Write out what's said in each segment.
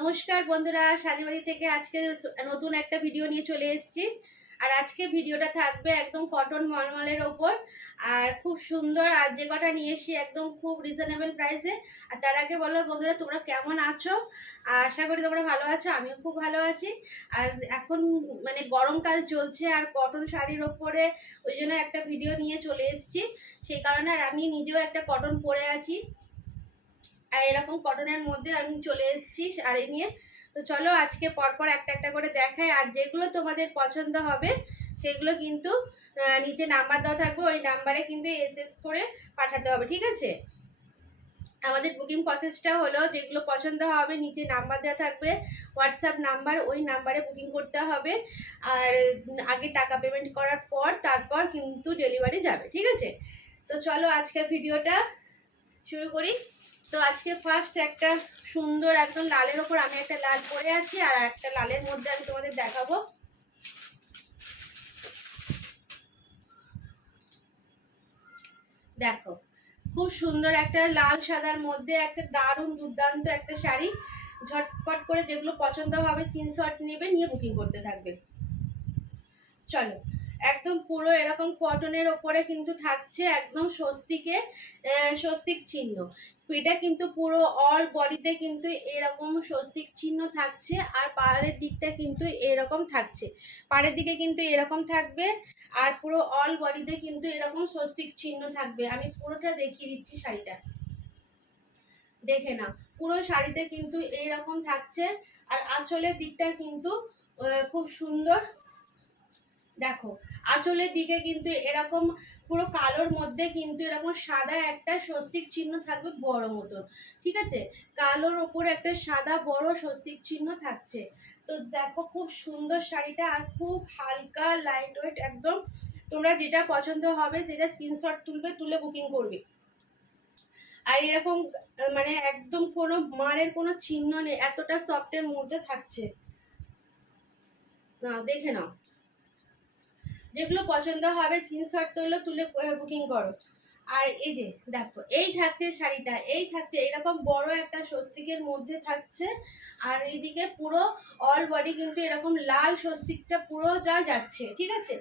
নমস্কার বন্ধুরা, শালিবাড়ি থেকে আজকে নতুন একটা ভিডিও নিয়ে চলে এসেছি। আর আজকে ভিডিওটা থাকবে একদম কটন মলমলের ওপর, আর খুব সুন্দর। আর যে কটা নিয়ে এসেছি একদম খুব রিজনেবল প্রাইসে। আর তার আগে বলো বন্ধুরা, তোমরা কেমন আছো? আর আশা করি তোমরা ভালো আছো, আমিও খুব ভালো আছি। আর এখন মানে গরমকাল চলছে, আর কটন শাড়ির ওপরে ওই জন্য একটা ভিডিও নিয়ে চলে এসেছি। সেই কারণে আর আমি নিজেও একটা কটন পরে আছি, আর এরকম কটনের মধ্যে আমি চলে এসেছি শাড়ি নিয়ে। তো চলো আজকে পরপর একটা একটা করে দেখাই, আর যেগুলো তোমাদের পছন্দ হবে সেগুলো কিন্তু নিচে নাম্বার দেওয়া থাকবে, ওই নাম্বারে কিন্তু এসএস করে পাঠাতে হবে, ঠিক আছে? আমাদের বুকিং প্রসেসটা হলো, যেগুলো পছন্দ হবে নিচে নাম্বার দেওয়া থাকবে, হোয়াটসঅ্যাপ নাম্বার, ওই নাম্বারে বুকিং করতে হবে। আর আগে টাকা পেমেন্ট করার পর তারপর কিন্তু ডেলিভারি যাবে, ঠিক আছে? তো চলো আজকের ভিডিওটা শুরু করি। তো আজকে ফার্স্ট একটা সুন্দর একদম লালের ওপর আমি একটা লাল পরে আছি, আর একটা লালের মধ্যে আমি তোমাদের দেখাবো। দেখো, খুব সুন্দর একটা লাল সাদার মধ্যে একটা দারুণ দুর্দান্ত একটা শাড়ি। ঝটপট করে যেগুলো পছন্দ হবে স্ক্রিনশট নেবে, নিয়ে বুকিং করতে থাকবে। চলো, একদম পুরো এরকম কটনের ওপরে কিন্তু থাকছে একদম স্বস্তিক চিহ্ন। এটা কিন্তু পুরো অল বডিতে কিন্তু এরকম স্বস্তিক চিহ্ন থাকছে, আর পাড়ের দিকটা কিন্তু এরকম থাকছে, পাড়ের দিকে কিন্তু এরকম থাকবে, আর পুরো অল বডিতে কিন্তু এরকম স্বস্তিক চিহ্ন থাকবে। আমি পুরোটা দেখিয়ে দিচ্ছি শাড়িটা, দেখে না। পুরো শাড়িতে কিন্তু এইরকম থাকছে, আর আঁচলের দিকটা কিন্তু খুব সুন্দর। দেখো, আঁচলের দিকে কিন্তু এরকম পুরো কালোর মধ্যে কিন্তু এরকম সাদা একটা স্বস্তিক চিহ্ন থাকবে বড় মতো, ঠিক আছে? কালোর ওপর একটা সাদা বড় স্বস্তিক চিহ্ন থাকছে। তো দেখো, খুব সুন্দর শাড়িটা, আর খুব হালকা লাইট ওয়েট একদম। তোমরা যেটা পছন্দ হবে সেটা স্ক্রিনশট তুলবে, তুলে বুকিং করবে। আর এরকম মানে একদম কোনো মারের কোনো চিহ্ন নেই, এতটা সফটের মধ্যে থাকছে। না, দেখে নাও, যেগুলো পছন্দ হবে স্ক্রিনশট তুলে তুলে বুকিং করো। আর এই যে দেখো, এই থাকছে শাড়িটা, এই থাকছে এরকম বড় একটা স্বস্তিকের মধ্যে থাকছে, আর এইদিকে পুরো অল বডি কিন্তু এরকম লাল স্বস্তিকটা পুরোটা যাচ্ছে, ঠিক আছে?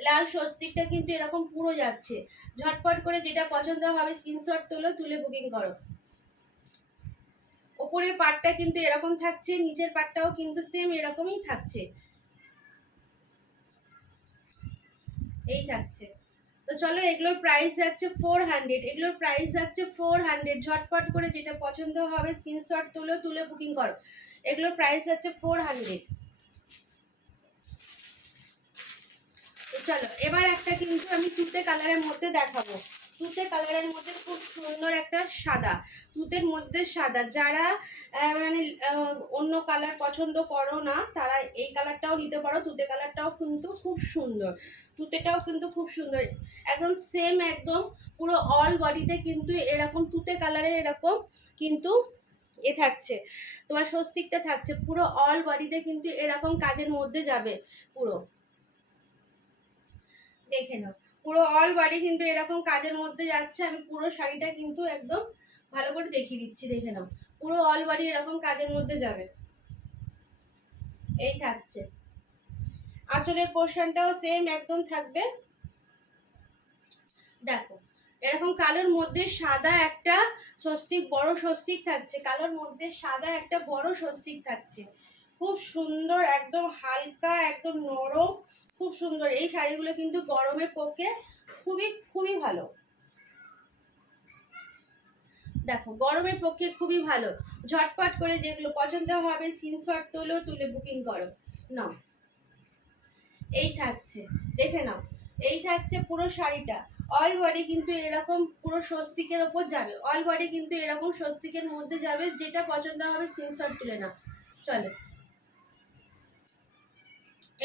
লাল স্বস্তিকটা কিন্তু এরকম পুরো যাচ্ছে। ঝটপট করে যেটা পছন্দ হবে স্ক্রিনশট তুলো, তুলে বুকিং করো। ওপরের পাটটা কিন্তু এরকম থাকছে, নিচের পাটটাও কিন্তু সেম এরকমই থাকছে, এই থাকছে। তো চলো, এগুলোর প্রাইস যাচ্ছে 400, এগুলোর প্রাইস যাচ্ছে 400। ঝটপট করে যেটা পছন্দ হবে স্ক্রিনশট তুলে তুলে বুকিং করো। এগুলোর প্রাইস যাচ্ছে 400। তো চলো, এবার একটা কিন্তু আমি তুতে কালারের মধ্যে দেখাবো। তুতে কালারের মধ্যে খুব সুন্দর একটা সাদা, তুতের মধ্যে সাদা। যারা মানে অন্য কালার পছন্দ করো না, তারা এই কালারটাও নিতে পারো। তুতে কালারটাও কিন্তু খুব সুন্দর, তুতেটাও কিন্তু খুব সুন্দর, একদম সেম একদম পুরো অল বডিতে কিন্তু এরকম তুতে কালারের এরকম কিন্তু এ থাকছে, তোমার স্বস্তিকটা থাকছে পুরো অল বডিতে কিন্তু এরকম কাজের মধ্যে যাবে পুরো। দেখে নাও, পুরো অল বডি কিন্তু এরকম কাজের মধ্যে যাচ্ছে। আমি পুরো শাড়িটা কিন্তু একদম ভালো করে দেখিয়ে দিচ্ছি, দেখে নাও। পুরো অল বডি এরকম কাজের মধ্যে যাবে, এই থাকছে। আঁচলের পোর্শনটাও সেম একদম থাকবে। দেখো, এরকম কালোর মধ্যে সাদা একটা স্বস্তিক, বড় স্বস্তিক থাকছে, কালোর মধ্যে সাদা একটা বড় স্বস্তিক থাকছে। খুব সুন্দর, একদম হালকা, একদম নরম, খুব সুন্দর। এই শাড়িগুলো কিন্তু গরমের পক্ষে খুবই খুবই ভালো। দেখো, গরমের পক্ষে খুবই ভালো। ঝটপট করে যেগুলো পছন্দ হবে স্ক্রিনশট তোলো, তুলে বুকিং করো। নাও, এই থাকছে, দেখে নাও। এই থাকছে পুরো শাড়িটা। অল বডি কিন্তু এরকম পুরো স্বস্তিকের ওপর যাবে, অল বডি কিন্তু এরকম স্বস্তিকের মধ্যে যাবে। যেটা পছন্দ হবে স্ক্রিনশট তুলে নাও। চলো,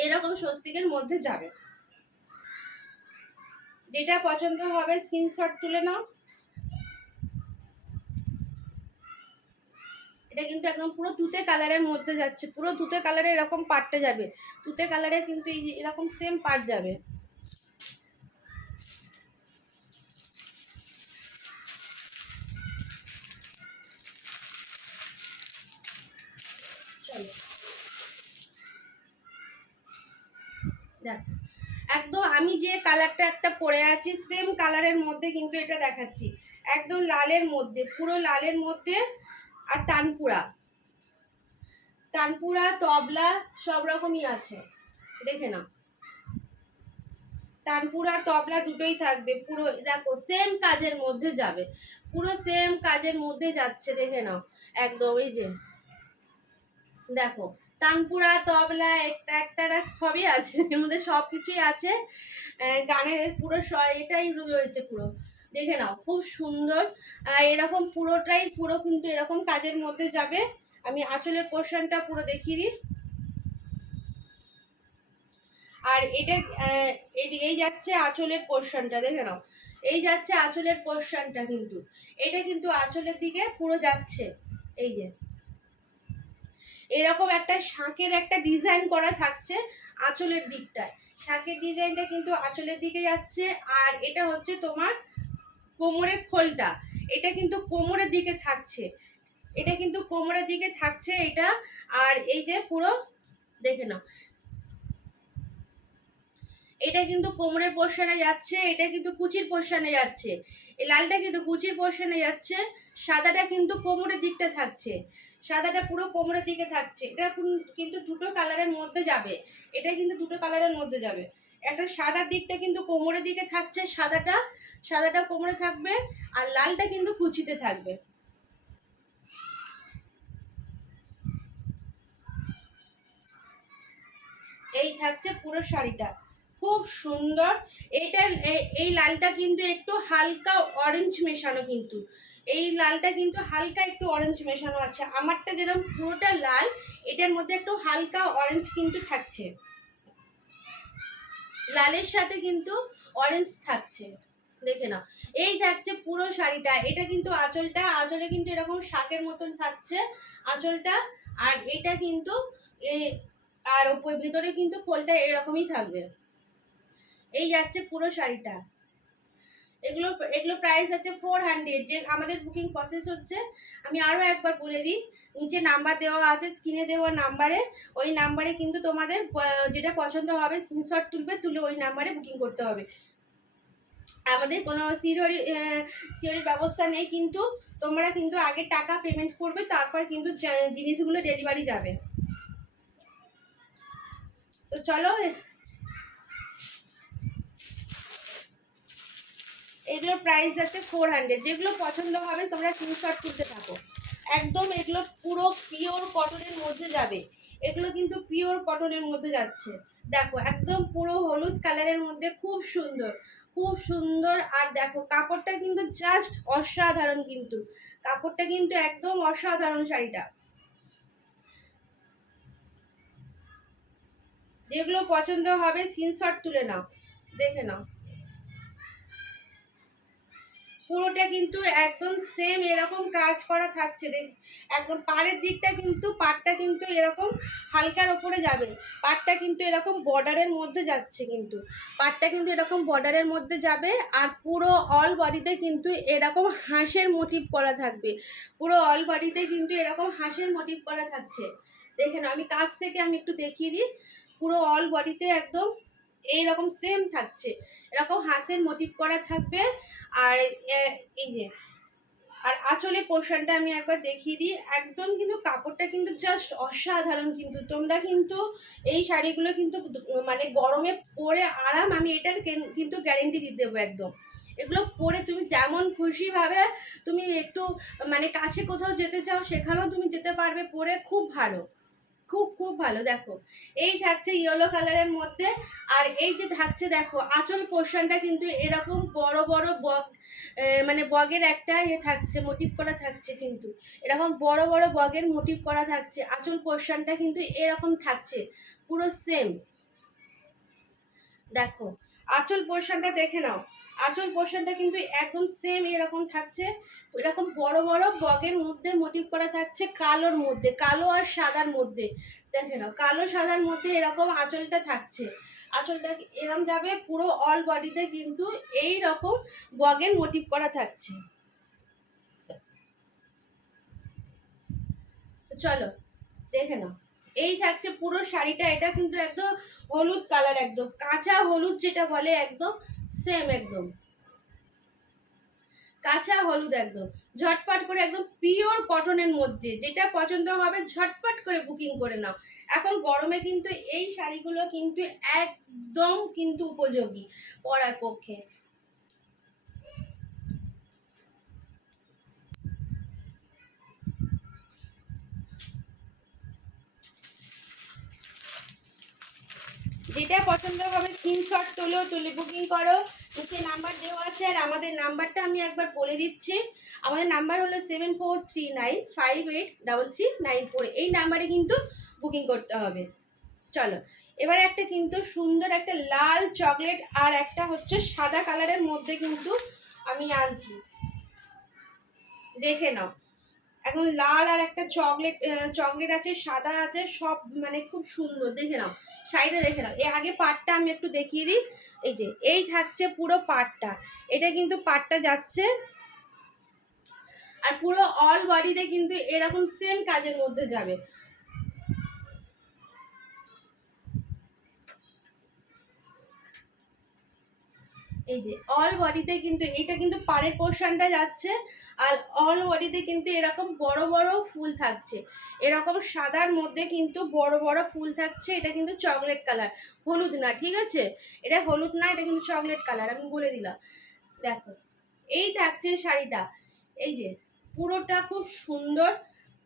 এরকম স্বস্তিকের মধ্যে যাবে, যেটা পছন্দ হবে স্ক্রিনশট তুলে নাও। এটা কিন্তু একদম পুরো তুতে কালারের মধ্যে যাচ্ছে, পুরো তুতে কালারে এরকম পাটটা যাবে, তুতে কালারে কিন্তু এরকম সেম পাট যাবে। দেখো একদম আমি যে কালারটা একটা পরে আছি সেম কালারের মধ্যে কিন্তু এটা দেখাচ্ছি, একদম লালের মধ্যে, পুরো লালের মধ্যে। আর তানপুরা, তানপুরা তবলা সব রকমই আছে, দেখে নাও। তানপুরা তবলা দুটোই থাকবে, পুরো দেখো সেম কাজের মধ্যে যাবে, পুরো সেম কাজের মধ্যে যাচ্ছে, দেখে নাও একদম। এই যে দেখো তানপুরা তবলা একতারা সবই আছে, এর মধ্যে সব কিছুই আছে। গানের পুরো এটাই রয়েছে পুরো, দেখে নাও খুব সুন্দর। এরকম পুরোটাই পুরো কিন্তু এরকম কাজের মধ্যে যাবে। আমি আঁচলের পোর্শনটা পুরো দেখিয়ে দিই। আর এটা এই যাচ্ছে আঁচলের পোর্শনটা, দেখে নাও এই যাচ্ছে আঁচলের পোর্শনটা, কিন্তু এটা কিন্তু আঁচলের দিকে পুরো যাচ্ছে। এই যে এরকম একটা শাঁখের একটা ডিজাইন করা থাকছে আঁচলের দিকটায়, শাঁখের ডিজাইনটা কিন্তু আঁচলের দিকে যাচ্ছে। আর এটা হচ্ছে তোমার কোমরের খোলটা, এটা কিন্তু কোমরের দিকে থাকছে, এটা কিন্তু কোমরের দিকে থাকছে এটা। আর এই যে পুরো দেখে নাও, এটা কিন্তু কোমরের পোর্শনে যাচ্ছে, এটা কিন্তু কুচির পোর্শনে যাচ্ছে, এই লালটা কিন্তু কুচির পোর্শনে যাচ্ছে, সাদাটা কিন্তু কোমরের দিকটা থাকছে, সাদাটা পুরো কোমরের দিকে থাকছে। এটা কিন্তু দুটো কালারের মধ্যে যাবে, এটা কিন্তু দুটো কালারের মধ্যে যাবে। একটা সাদার দিকটা কিন্তু কোমরের দিকে থাকছে, সাদাটা কোমরে থাকবে, আর লালটা কিন্তু কুচিতে থাকবে। এই থাকছে পুরো শাড়িটা, খুব সুন্দর। এইটার এই লালটা কিন্তু একটু হালকা অরেঞ্জ মেশানো, কিন্তু এই লালটা কিন্তু হালকা একটু অরেঞ্জ মেশানো আছে। আমারটা যেরকম পুরোটা লাল, এটার মধ্যে একটু হালকা অরেঞ্জ কিন্তু থাকছে, লালের সাথে কিন্তু অরেঞ্জ থাকছে, দেখে নাও। এই থাকছে পুরো শাড়িটা, এটা কিন্তু আঁচলে কিন্তু এরকম শাকের মতন থাকছে আঁচলটা। আর এটা কিন্তু আর ভিতরে কিন্তু খোলটা এরকমই থাকবে। এই যাচ্ছে পুরো শাড়িটা, এগুলো এগুলো প্রাইস আছে 400। যে আমাদের বুকিং প্রসেস হচ্ছে, আমি আরও একবার বলে দিই, নিচে নাম্বার দেওয়া আছে, স্ক্রিনে দেওয়া নাম্বারে, ওই নাম্বারে কিন্তু তোমাদের যেটা পছন্দ হবে স্ক্রিনশট তুলে ওই নাম্বারে বুকিং করতে হবে। আমাদের কোনো সিওরির ব্যবস্থা নেই, কিন্তু তোমরা কিন্তু আগে টাকা পেমেন্ট করবে, তারপর কিন্তু জিনিসগুলো ডেলিভারি যাবে। তো চলো, এগুলোর প্রাইস আছে 400। যেগুলো পছন্দ হবে তোমরা স্ক্রিনশট তুলতে থাকো। একদম এগুলো পুরো পিওর কটনের মধ্যে যাবে, এগুলো কিন্তু পিওর কটনের মধ্যে যাচ্ছে। দেখো একদম পুরো হলুদ কালারের মধ্যে, খুব সুন্দর খুব সুন্দর। আর দেখো কাপড়টা কিন্তু জাস্ট অসাধারণ, কিন্তু কাপড়টা কিন্তু একদম অসাধারণ শাড়িটা। যেগুলো পছন্দ হবে স্ক্রিনশট তুলে নাও, দেখে নাও। পুরোটা কিন্তু একদম সেম এরকম কাজ করা থাকছে, একদম পাড়ের দিকটা কিন্তু পাড়টা কিন্তু এরকম হালকার ওপরে যাবে, পাড়টা কিন্তু এরকম বর্ডারের মধ্যে যাচ্ছে, কিন্তু পাড়টা কিন্তু এরকম বর্ডারের মধ্যে যাবে। আর পুরো অল বডিতে কিন্তু এরকম হাঁসের মোটিভ করা থাকবে, পুরো অল বডিতে কিন্তু এরকম হাঁসের মোটিভ করা থাকছে। দেখে না, আমি কাছ থেকে আমি একটু দেখিয়ে দিই, পুরো অল বডিতে একদম এইরকম সেম থাকছে, এরকম হাঁসের মোটিভ করা থাকবে। আর এই যে আর আঁচলের পোর্শনটা আমি একবার দেখিয়ে দিই, একদম কিন্তু কাপড়টা কিন্তু জাস্ট অসাধারণ। কিন্তু তোমরা কিন্তু এই শাড়িগুলো কিন্তু মানে গরমে পরে আরাম, আমি এটার কিন্তু গ্যারেন্টি দিতে দেবো একদম। এগুলো পরে তুমি যেমন খুশিভাবে তুমি একটু মানে কাছে কোথাও যেতে চাও সেখানেও তুমি যেতে পারবে পরে, খুব ভালো, খুব খুব ভালো। দেখো এই থাকছে ইয়েলো কালারের মধ্যে। আর এই যে থাকছে দেখো আঁচল পোর্শনটা কিন্তু এরকম বড় বড় বগ, মানে বগের একটা থাকছে, মোটিভ করা থাকছে, কিন্তু এরকম বড় বড় বগের মোটিভ করা থাকছে। আঁচল পোর্শনটা কিন্তু এরকম থাকছে পুরো সেম। দেখো আঁচল পোর্শনটা দেখে নাও, আঁচল পোর্শনটা কিন্তু একদম সেম এরকম থাকছে, এরকম বড় বড় বগের মধ্যে মোটিভ করা থাকছে, কালোর মধ্যে, কালো আর সাদার মধ্যে। দেখে নাও কালো সাদার মধ্যে এরকম আঁচলটা থাকছে, আঁচলটা এরকম যাবে পুরো অল বডিতে, কিন্তু এই রকম বগের মোটিভ করা থাকছে। চলো দেখে নাও, এই থাকছে পুরো শাড়িটা, এটা কিন্তু একদম হলুদ কালার, একদম কাঁচা হলুদ যেটা বলে, একদম সেম, একদম কাঁচা হলুদ, একদম ঝটপট করে, একদম পিওর কটনের মধ্যে। যেটা পছন্দ হবে ঝটপট করে বুকিং করে নাও। এখন গরমে কিন্তু এই শাড়িগুলো কিন্তু একদম কিন্তু উপযোগী পরার পক্ষে। যেটা পছন্দ হবে স্ক্রিনশট তুলে বুকিং করো। নিচে নাম্বার দেওয়া আছে, আর আমাদের নাম্বারটা আমি একবার বলে দিচ্ছি। আমাদের নাম্বার হলো 7439583394। এই নাম্বারে কিন্তু বুকিং করতে হবে। চলো, এবার একটা কিন্তু সুন্দর একটা লাল চকলেট আর একটা হচ্ছে সাদা কালারের মধ্যে কিন্তু আমি আনছি, দেখে নাও। এখন লাল আর একটা চকলেট আছে, সাদা আছে, সব মানে খুব সুন্দর। দেখে নাও শাড়িটা, দেখে নাও। এর আগে পাটটা আমি একটু দেখিয়ে দিই। এই যে এই থাকছে পুরো পাটটা, এটা কিন্তু পাটটা যাচ্ছে, আর পুরো অল বডিতে কিন্তু এরকম সেম কাজের মধ্যে যাবে। এই যে অল বডিতে কিন্তু এটা কিন্তু পাড়ের পোর্শনটা যাচ্ছে, আর অল বডিতে কিন্তু এরকম বড় বড় ফুল থাকছে, এরকম সাদার মধ্যে কিন্তু বড় বড় ফুল থাকছে। এটা কিন্তু চকলেট কালার, হলুদ না, ঠিক আছে? এটা হলুদ না, এটা কিন্তু চকলেট কালার, আমি বলে দিলাম। দেখো এই থাকছে শাড়িটা, এই যে পুরোটা খুব সুন্দর।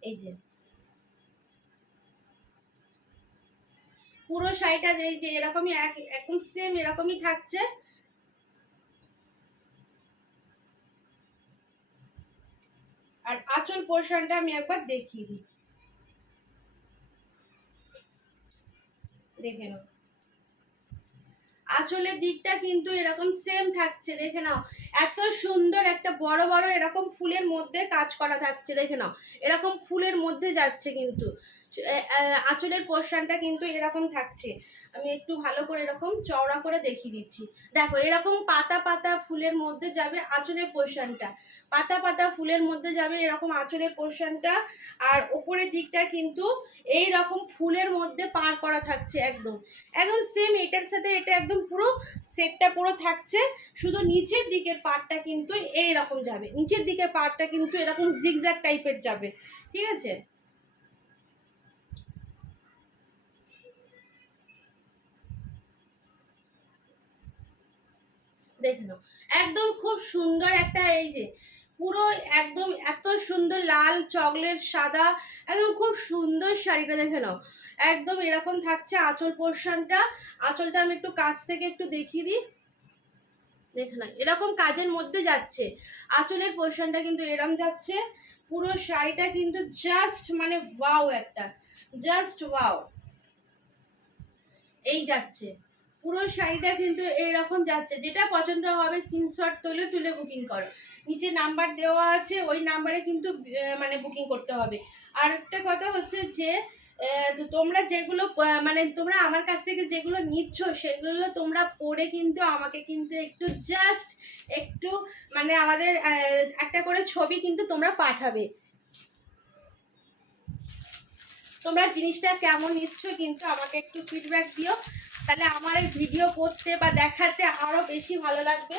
এই যে পুরো শাড়িটা এই যে এরকমই একদম সেম এরকমই থাকছে। আর আঁচল পোর্শনটা আমি একবার দেখিয়ে দিই, দেখে নাও। আঁচলের দিকটা কিন্তু এরকম সেম থাকছে, দেখে নাও। এত সুন্দর একটা বড় বড় এরকম ফুলের মধ্যে কাজ করা থাকছে, দেখে নাও। এরকম ফুলের মধ্যে যাচ্ছে কিন্তু আঁচলের পোর্শনটা কিন্তু এরকম থাকছে। আমি একটু ভালো করে এরকম চওড়া করে দেখিয়ে দিচ্ছি। দেখো এরকম পাতা পাতা ফুলের মধ্যে যাবে আঁচলের পোর্শনটা, পাতা পাতা ফুলের মধ্যে যাবে এরকম আঁচলের পোর্শনটা। আর ওপরের দিকটা কিন্তু এই রকম ফুলের মধ্যে পার করা থাকছে, একদম একদম সেম এটার সাথে এটা একদম পুরো সেটটা পুরো থাকছে। শুধু নিচের দিকের পার্টটা কিন্তু এই রকম যাবে, নিচের দিকের পার্টটা কিন্তু এরকম জিগজ্যাগ টাইপের যাবে, ঠিক আছে? দেখে নাও, একদম খুব সুন্দর একটা, এই যে পুরো একদম এত সুন্দর লাল চকলেট সাদা, একদম খুব সুন্দর শাড়িটা, দেখে নাও। একদম এরকম থাকছে আঁচল পোর্শনটা। আঁচলটা আমি একটু কাছ থেকে একটু দেখিয়ে দিই, দেখে নাও এরকম কাজের মধ্যে যাচ্ছে। আঁচলের পোর্শনটা কিন্তু এরকম যাচ্ছে। পুরো শাড়িটা কিন্তু জাস্ট মানে ওয়াও, একটা জাস্ট ওয়াও। এই যাচ্ছে পুরো শাড়িটা কিন্তু এইরকম যাচ্ছে। যেটা পছন্দ হবে স্ক্রিনশট তুলে বুকিং করো। নিচে নাম্বার দেওয়া আছে, ওই নাম্বারে কিন্তু মানে বুকিং করতে হবে। আর একটা কথা হচ্ছে যে তোমরা যেগুলো মানে তোমরা আমার কাছ থেকে যেগুলো নিচ্ছ সেগুলো তোমরা পরে কিন্তু আমাকে কিন্তু একটু জাস্ট একটু মানে আমাদের একটা করে ছবি কিন্তু তোমরা পাঠাবে। তোমরা জিনিসটা কেমন নিচ্ছ কিন্তু আমাকে একটু ফিডব্যাক দিও, তাহলে আমার এই ভিডিও করতে বা দেখাতে আরো বেশি ভালো লাগবে।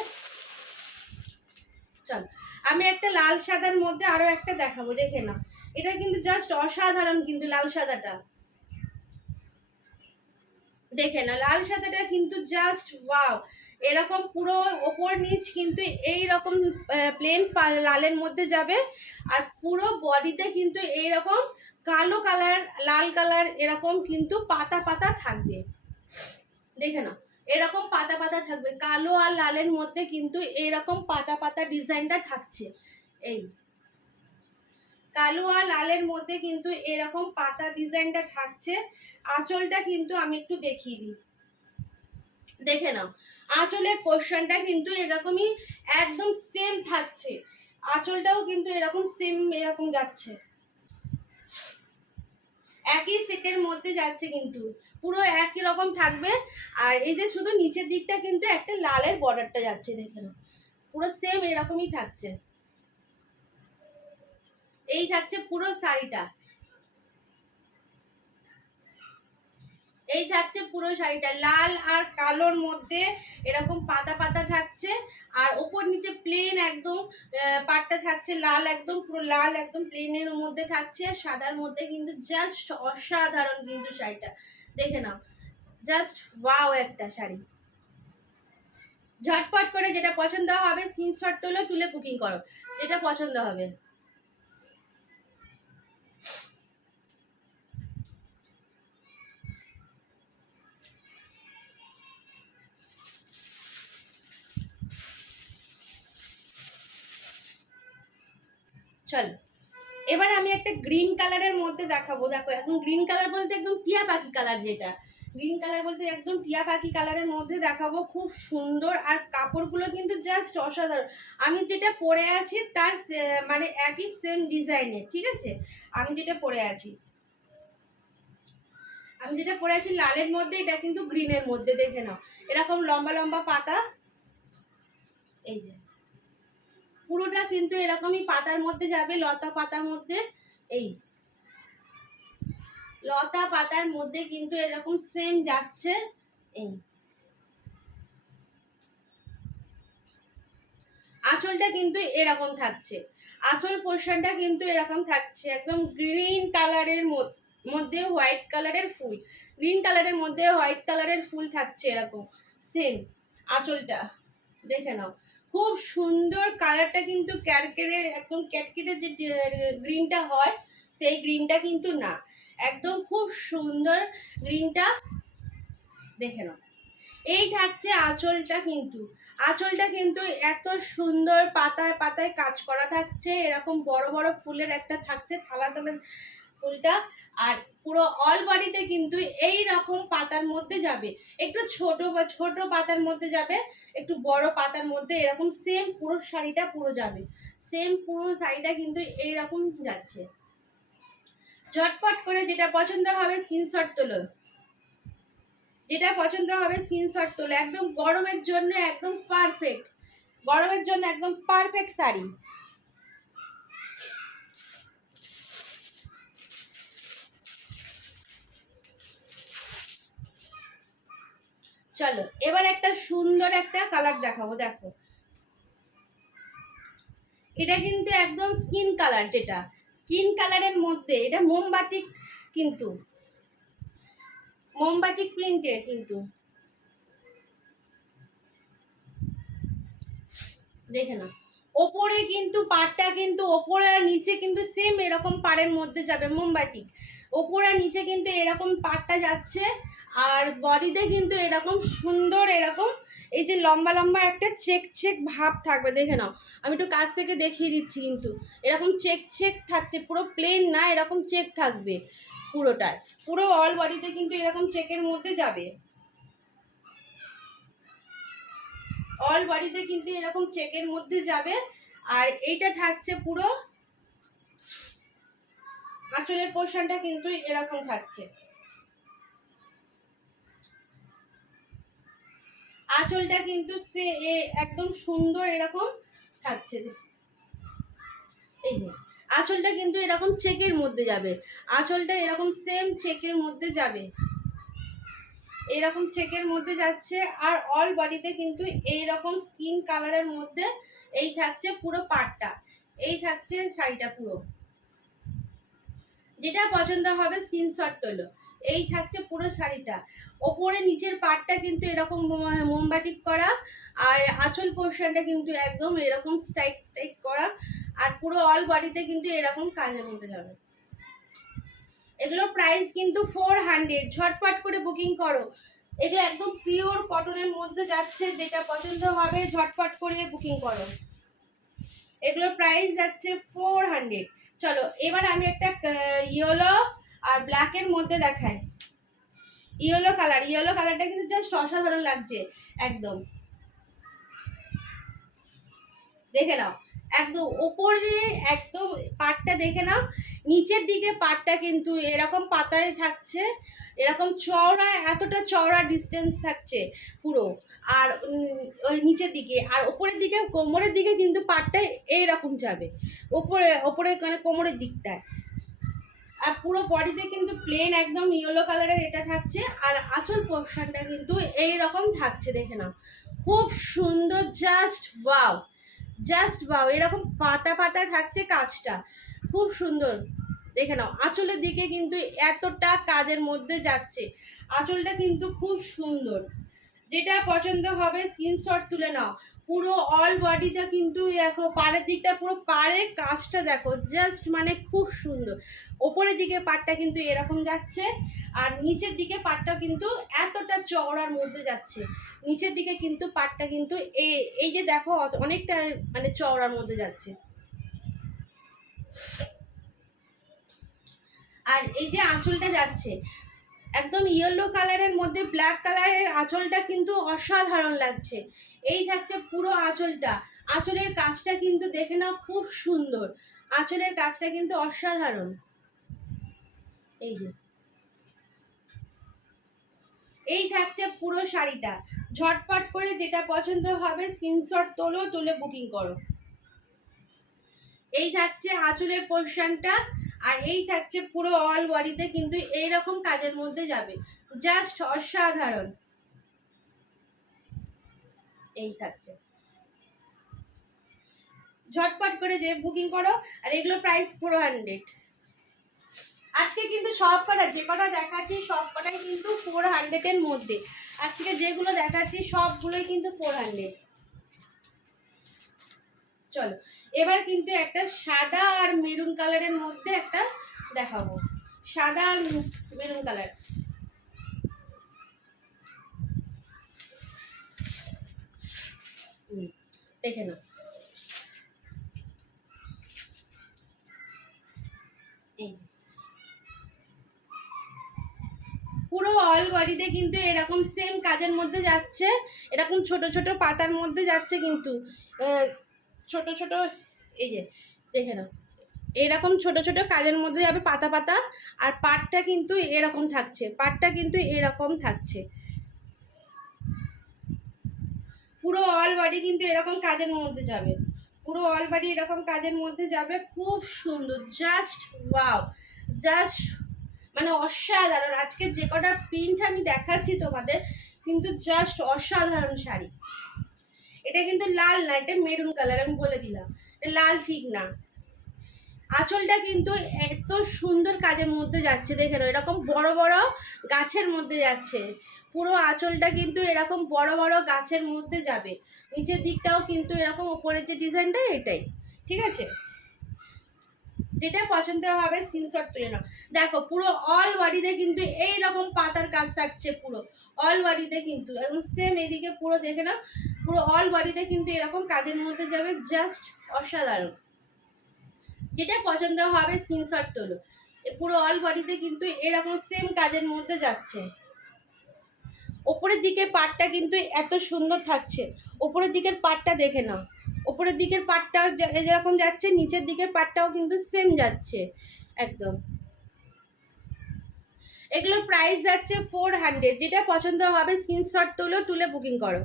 চল, আমি একটা লাল সাদার মধ্যে আরো একটা দেখাবো, দেখে নাও। এটা কিন্তু জাস্ট অসাধারণ, কিন্তু লাল সাদাটা দেখে নাও, লাল সাদাটা কিন্তু জাস্ট ওয়াও। এরকম পুরো ওপর নিচ কিন্তু এই রকম প্লেন লালের মধ্যে যাবে। আর পুরো বডিতে কিন্তু এইরকম কালো কালার লাল কালার এরকম কিন্তু পাতা পাতা থাকবে, দেখে নাও। এরকম পাতা পাতা থাকবে, কালো আর লালের মধ্যে কিন্তু এরকম পাতা পাতা ডিজাইনটা থাকছে। এই কালো আর লালের মধ্যে কিন্তু এরকম পাতা ডিজাইনটা থাকছে। আঁচলটা কিন্তু আমি একটু দেখিয়ে দিই, দেখে নাও। আঁচলের পোর্শনটা কিন্তু এরকমই একদম সেম থাকছে। আঁচলটাও কিন্তু এরকম সেম এরকম যাচ্ছে, একই সেটের মধ্যে যাচ্ছে, কিন্তু পুরো একই রকম থাকবে। আর এই যে শুধু নিচের দিকটা কিন্তু একটা লালের বর্ডারটা যাচ্ছে, দেখে নাও। পুরো সেম এরকমই থাকছে। এই থাকছে পুরো শাড়িটা। এই থাকছে পুরো শাড়িটা, লাল আর কালোর মধ্যে এরকম পাতা পাতা থাকছে, আর ওপর নিচে প্লেন একদম পাটটা থাকছে লাল, একদম পুরো লাল একদম প্লেনের মধ্যে থাকছে, আর সাদার মধ্যে কিন্তু জাস্ট অসাধারণ কিন্তু শাড়িটা, দেখে নাও জাস্ট ওয়াও একটা শাড়ি। ঝটপট করে যেটা পছন্দ হবে স্ক্রিনশট তোলো, তুলে বুকিং করো যেটা পছন্দ হবে। চলো এবার আমি একটা গ্রিন কালারের মধ্যে দেখাবো। দেখো এখন গ্রিন কালার বলতে একদম টিয়া পাখি কালার, যেটা গ্রিন কালার বলতে একদম টিয়া পাখি কালারের মধ্যে দেখাবো, খুব সুন্দর, আর কাপড়গুলো কিন্তু জাস্ট অসাধারণ। আমি যেটা পরে আছি তার মানে একই সেম ডিজাইনের, ঠিক আছে? আমি যেটা পরে আছি লালের মধ্যে, এটা কিন্তু গ্রিনের মধ্যে, দেখে নাও এরকম লম্বা লম্বা পাতা, এই যে পুরোটা কিন্তু এরকমই পাতার মধ্যে যাবে, লতা পাতার মধ্যে, এই লতা পাতার মধ্যে কিন্তু এরকম সেম যাচ্ছে। এই আঁচলটা কিন্তু এরকম থাকছে, আঁচল পোর্শনটা কিন্তু এরকম থাকছে, একদম গ্রিন কালারের মধ্যে হোয়াইট কালারের ফুল, গ্রিন কালারের মধ্যে হোয়াইট কালারের ফুল থাকছে এরকম সেম আঁচলটা, দেখে নাও খুব সুন্দর কালারটা কিন্তু ক্যারকেটে, একদম ক্যাটকেটের যে গ্রিনটা হয় সেই গ্রিনটা কিন্তু না, একদম খুব সুন্দর গ্রিনটা, দেখে নাও। এই থাকছে আঁচলটা, কিন্তু আঁচলটা কিন্তু এত সুন্দর পাতায় পাতায় কাজ করা থাকছে, এরকম বড় বড় ফুলের একটা থাকছে থালা থালার ফুলটা, আর পুরো অল বডিতে কিন্তু এই রকম পাতার মধ্যে যাবে, একটু ছোট বা ছোট পাতার মধ্যে যাবে, একটু বড় পাতার মধ্যে এরকম সেম পুরো শাড়িটা পুরো যাবে, সেম পুরো শাড়িটা কিন্তু এইরকম যাচ্ছে। ঝটপট করে যেটা পছন্দ হবে স্ক্রিনশট তোলো, যেটা পছন্দ হবে স্ক্রিনশট তোলো, একদম গরমের জন্য একদম পারফেক্ট, গরমের জন্য একদম পারফেক্ট শাড়ি। চলো এবার একটা সুন্দর একটা কালার দেখাবো, দেখো এটা কিন্তু একদম স্কিন কালার, যেটা স্কিন কালারের মধ্যে, এটা মোমবাতি, কিন্তু মোমবাতি প্রিন্টের, কিন্তু দেখে না ওপরে কিন্তু পাড়টা কিন্তু ওপরে আর নিচে কিন্তু সেম এরকম পাড়ের মধ্যে যাবে মোমবাতি, ওপরে আর নিচে কিন্তু এরকম পাড়টা যাচ্ছে, আর বডিতে কিন্তু এরকম সুন্দর এরকম এই যে লম্বা লম্বা একটা চেক চেক ভাব থাকবে, দেখে নাও আমি একটু কাছ থেকে দেখিয়ে দিচ্ছি, কিন্তু এরকম চেক চেক থাকছে, পুরো প্লেন না, এরকম চেক থাকবে পুরোটায়, পুরো অল বডিতে কিন্তু এরকম চেকের মধ্যে যাবে, অল বডিতে কিন্তু এরকম চেকের মধ্যে যাবে, আর এইটা থাকছে পুরো আঁচলের পোর্শনটা কিন্তু এরকম থাকছে, আঁচলটা কিন্তু সে একদম সুন্দর এরকম থাকছে, এই যে আঁচলটা কিন্তু এরকম চেকের মধ্যে যাবে, আঁচলটা এরকম সেম চেকের মধ্যে যাবে, এরকম চেকের মধ্যে যাচ্ছে, আর অল বডিতে কিন্তু এইরকম স্কিন কালারের মধ্যে এই থাকছে পুরো পাটটা, এই থাকছে শাড়িটা পুরো, যেটা পছন্দ হবে স্ক্রিনশট তোলো, এই থাকছে পুরো শাড়িটা, ওপরে নিচের পাটটা কিন্তু এরকম মোমবাটিক করা, আর আঁচল পোর্শনটা কিন্তু একদম এরকম স্ট্রাইক স্ট্রাইক করা, আর পুরো অল বডিতে কিন্তু এরকম কাজের মধ্যে যাবে। এগুলো প্রাইস কিন্তু 400, ঝটপট করে বুকিং করো, এটা একদম পিওর কটনের মধ্যে যাচ্ছে, যেটা পছন্দ হবে ঝটপট করে বুকিং করো, এগুলো প্রাইস যাচ্ছে 400। চলো এবার আমি একটা ইয়েলো আর ব্ল্যাকের মধ্যে দেখাই, ইয়েলো কালারটা কিন্তু জাস্ট অসাধারণ লাগছে, একদম দেখে নাও, একদম ওপরে একদম পাটটা দেখে নাও, নিচের দিকে পাটটা কিন্তু এরকম পাতায় থাকছে, এরকম চওড়া, এতটা চওড়া ডিস্টেন্স থাকছে পুরো, আর ওই নিচের দিকে, আর ওপরের দিকে কোমরের দিকে কিন্তু পাটটা এইরকম যাবে, ওপরে ওপরে মানে কোমরের দিকটায়, আর পুরো বডিতে কিন্তু প্লেন একদম ইয়েলো কালারের এটা থাকছে, আর আঁচল পোর্শনটা কিন্তু এই রকম থাকছে, দেখে নাও খুব সুন্দর, জাস্ট ওয়াও, জাস্ট ওয়াও, এরকম পাতা পাতা থাকছে কাজটা, খুব সুন্দর। দেখে নাও আঁচলের দিকে কিন্তু এতটা কাজের মধ্যে যাচ্ছে, আঁচলটা কিন্তু খুব সুন্দর। যেটা পছন্দ হবে স্ক্রিনশট তুলে নাও। পুরো অল বডিটা কিন্তু দেখো, পাড়ের দিকটা পুরো পাড়ের কাজটা দেখো, জাস্ট মানে খুব সুন্দর। ওপরের দিকে পাড়টা কিন্তু এরকম যাচ্ছে, আর নিচের দিকে পাড়টা কিন্তু এতটা চওড়ার মধ্যে যাচ্ছে। নিচের দিকে কিন্তু পাড়টা কিন্তু এই যে দেখো অনেকটা মানে চওড়ার মধ্যে যাচ্ছে। আর এই যে আঁচলটা যাচ্ছে একদম ইয়েলো কালারের মধ্যে ব্ল্যাক কালারের, আঁচলটা কিন্তু অসাধারণ লাগছে। এই থাকছে পুরো আঁচলটা, আঁচলের কাজটা কিন্তু দেখে নাও খুব সুন্দর, আঁচলের কাজটা কিন্তু অসাধারণ। এই যে এই থাকছে পুরো শাড়িটা, ঝটপট করে যেটা পছন্দ হবে স্ক্রিনশট তোলো, তুলে বুকিং করো। এই থাকছে আঁচলের পোর্শনটা, আর এই থাকছে পুরো অল বডিতে কিন্তু এইরকম কাজের মধ্যে যাবে, জাস্ট অসাধারণ। এই থাকছে, ঝটপট করে যে বুকিং করো। আর এগুলো প্রাইস 400। আজকে কিন্তু সব কটা, যে কটা দেখাচ্ছি সব কটাই কিন্তু 400-এর মধ্যে। আজকে যেগুলো দেখাচ্ছি সবগুলোই কিন্তু 400। চলো এবার কিন্তু একটা সাদা আর মেরুন কালারের মধ্যে একটা দেখাবো, সাদা আর মেরুন কালার। দেখে নাও, পুরো অল বডিতে কিন্তু এরকম সেম কাজের মধ্যে যাচ্ছে, এরকম ছোট ছোট পাতার মধ্যে যাচ্ছে কিন্তু ছোট ছোট, এই যে দেখে নাও এরকম ছোট ছোট কাজের মধ্যে যাবে পাতা পাতা। আর পাটটা কিন্তু এরকম থাকছে, পাটটা কিন্তু এরকম থাকছে, পুরো অল বডি কিন্তু এরকম কাজের মধ্যে যাবে, পুরো অল বডি এরকম কাজের মধ্যে যাবে, খুব সুন্দর, জাস্ট ওয়াও, জাস্ট মানে অসাধারণ। আজকে যে কটা প্রিন্ট আমি দেখাচ্ছি তোমাদের কিন্তু জাস্ট অসাধারণ শাড়ি। এটা কিন্তু লাল না, এটা মেরুন কালার, আমি বলে দিলাম, লাল ঠিক না। আঁচলটা কিন্তু এত সুন্দর কাজের মধ্যে যাচ্ছে, দেখে নাও এরকম বড় বড় গাছের মধ্যে যাচ্ছে, পুরো আঁচলটা কিন্তু এরকম বড় বড় গাছের মধ্যে যাবে। নিচের দিকটাও কিন্তু এরকম, ওপরের যে ডিজাইনটা এটাই, ঠিক আছে। যেটা পছন্দ হবে স্ক্রিনশট তুলে নাও। দেখো পুরো অল বডিতে কিন্তু এই রকম পাতার কাজ থাকছে, পুরো অল বডিতে কিন্তু একদম সেম এদিকে পুরো দেখে নাও, পুরো অল বডিতে কিন্তু এরকম কাজের মধ্যে যাবে, জাস্ট অসাধারণ। যেটা পছন্দ হবে স্ক্রিনশট তোলো। পুরো অল বডিতে কিন্তু এরকম সেম কাজের মধ্যে যাচ্ছে। ওপরের দিকে পাটটা কিন্তু এত সুন্দর থাকছে, ওপরের দিকের পাটটা দেখে নাও, ওপরের দিকের পাটটাও যেরকম যাচ্ছে নিচের দিকের পাটটাও কিন্তু সেম যাচ্ছে একদম। এগুলোর প্রাইস যাচ্ছে 400। যেটা পছন্দ হবে স্ক্রিনশট তোলো, তুলে বুকিং করো।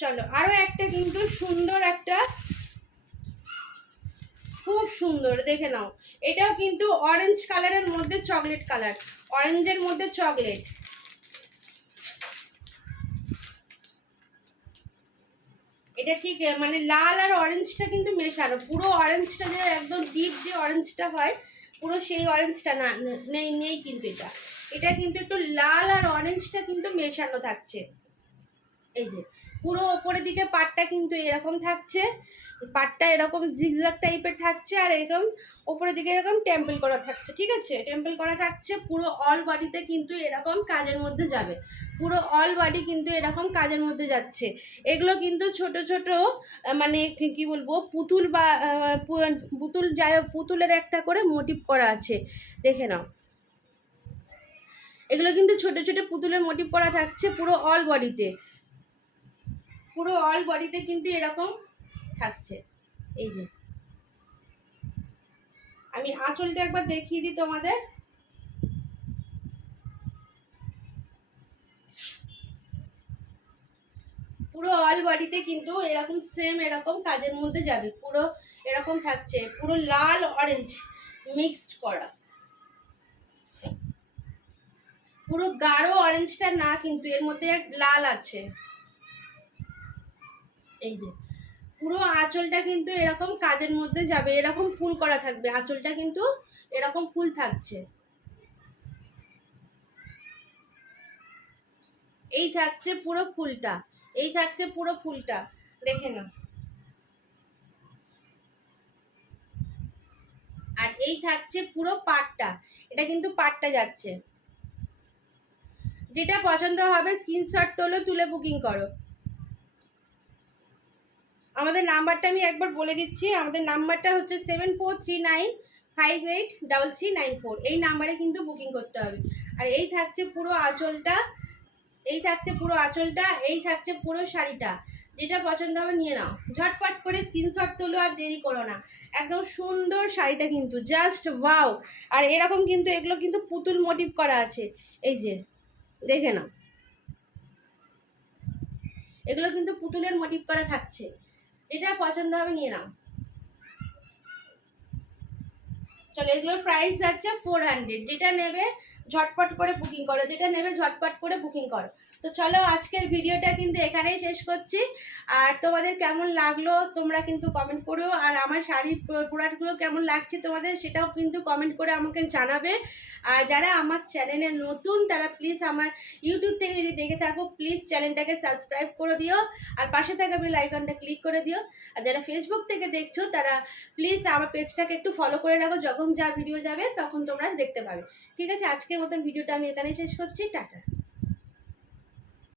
চলো আরো একটা কিন্তু সুন্দর একটা, খুব সুন্দর, দেখে নাও এটাও কিন্তু অরেঞ্জ কালারের মধ্যে চকলেট কালার, অরেঞ্জের মধ্যে চকলেট। এটা ঠিক মানে লাল আর অরেঞ্জটা কিন্তু মেশানো, পুরো অরেঞ্জটা যে একদম ডিপ যে অরেঞ্জটা হয় পুরো সেই অরেঞ্জটা না, নেই নেই কিন্তু এটা কিন্তু একটু লাল আর অরেঞ্জটা কিন্তু মেশানো থাকছে। এই যে পুরো ওপরের দিকে পাটটা কিন্তু এরকম থাকছে, পাটটা এরকম জিগজ্যাগ টাইপের থাকছে, আর এরকম ওপরের দিকে এরকম টেম্পল করা থাকছে, ঠিক আছে, টেম্পল করা থাকছে। পুরো অল বডিতে কিন্তু এরকম কাজের মধ্যে যাবে, পুরো অল বডি কিন্তু এরকম কাজের মধ্যে যাচ্ছে। এগুলো কিন্তু ছোট ছোট মানে কি বলবো পুতুল বা পুতুল, যাই হোক পুতুলের একটা করে মোটিভ করা আছে, দেখে নাও এগুলো কিন্তু ছোট ছোট পুতুলের মোটিভ করা থাকছে পুরো অল বডিতে, পুরো অল বডিতে কিন্তু এরকম থাকছে। এই যে আমি আঁচলটা একবার দেখিয়ে দিই তোমাদের, পুরো অল বডিতে কিন্তু এরকম সেম এরকম কাজের মধ্যে যাবে, পুরো এরকম থাকছে, পুরো লাল অরেঞ্জ মিক্সড করা, পুরো গাঢ় অরেঞ্জটা না কিন্তু এর মধ্যে লাল আছে। এই যে পুরো আঁচলটা কিন্তু এরকম কাজের মধ্যে যাবে, এরকম ফুল করা থাকবে, আঁচলটা কিন্তু এরকম ফুল থাকছে। এই থাকছে পুরো ফুলটা, এই থাকছে পুরো ফুলটা, দেখে নাও। আর এই থাকছে পুরো পাটটা, এটা কিন্তু পাটটা যাচ্ছে। যেটা পছন্দ হবে স্ক্রিনশট তোলো, তুলে বুকিং করো। আমাদের নাম্বারটা আমি একবার বলে দিচ্ছি, আমাদের নাম্বারটা হচ্ছে 7439583394। এই নাম্বারে কিন্তু বুকিং করতে হবে। আর এই থাকছে পুরো আঁচলটা, এই থাকছে পুরো আঁচলটা, এই থাকছে পুরো শাড়িটা। যেটা পছন্দ হবে নিয়ে নাও, ঝটপট করে স্ক্রিনশট তোলো, আর দেরি করো না। একদম সুন্দর শাড়িটা কিন্তু জাস্ট ওয়াও। আর এরকম কিন্তু এগুলো কিন্তু পুতুল মোটিভ করা আছে, এই যে দেখে নাও, এগুলো কিন্তু পুতুলের মোটিভ করা থাকছে। যেটা পছন্দ হবে নিয়ে নাও। চলো, এগুলোর প্রাইস যাচ্ছে 400। যেটা নেবে ঝটপট করে বুকিং করো, যেটা নেবে ঝটপট করে বুকিং করো। তো চলো, আজকের ভিডিওটা কিন্তু এখানেই শেষ করছি। আর তোমাদের কেমন লাগলো তোমরা কিন্তু কমেন্ট করো, আর আমার শাড়ির প্রোডাক্টগুলো কেমন লাগছে তোমাদের সেটাও কিন্তু কমেন্ট করে আমাকে জানাবে। আর যারা আমার চ্যানেলে নতুন তারা প্লিজ আমার ইউটিউব থেকে যদি দেখে থাকো প্লিজ চ্যানেলটাকে সাবস্ক্রাইব করে দিও, আর পাশে থাকা বেল আইকনটা ক্লিক করে দিও। আর যারা ফেসবুক থেকে দেখছো তারা প্লিজ আমার পেজটাকে একটু ফলো করে রাখো, যখন যা ভিডিও যাবে তখন তোমরা দেখতে পাবে। ঠিক আছে, আজকের মতন ভিডিওটা আমি এখানেই শেষ করছি, টাটা।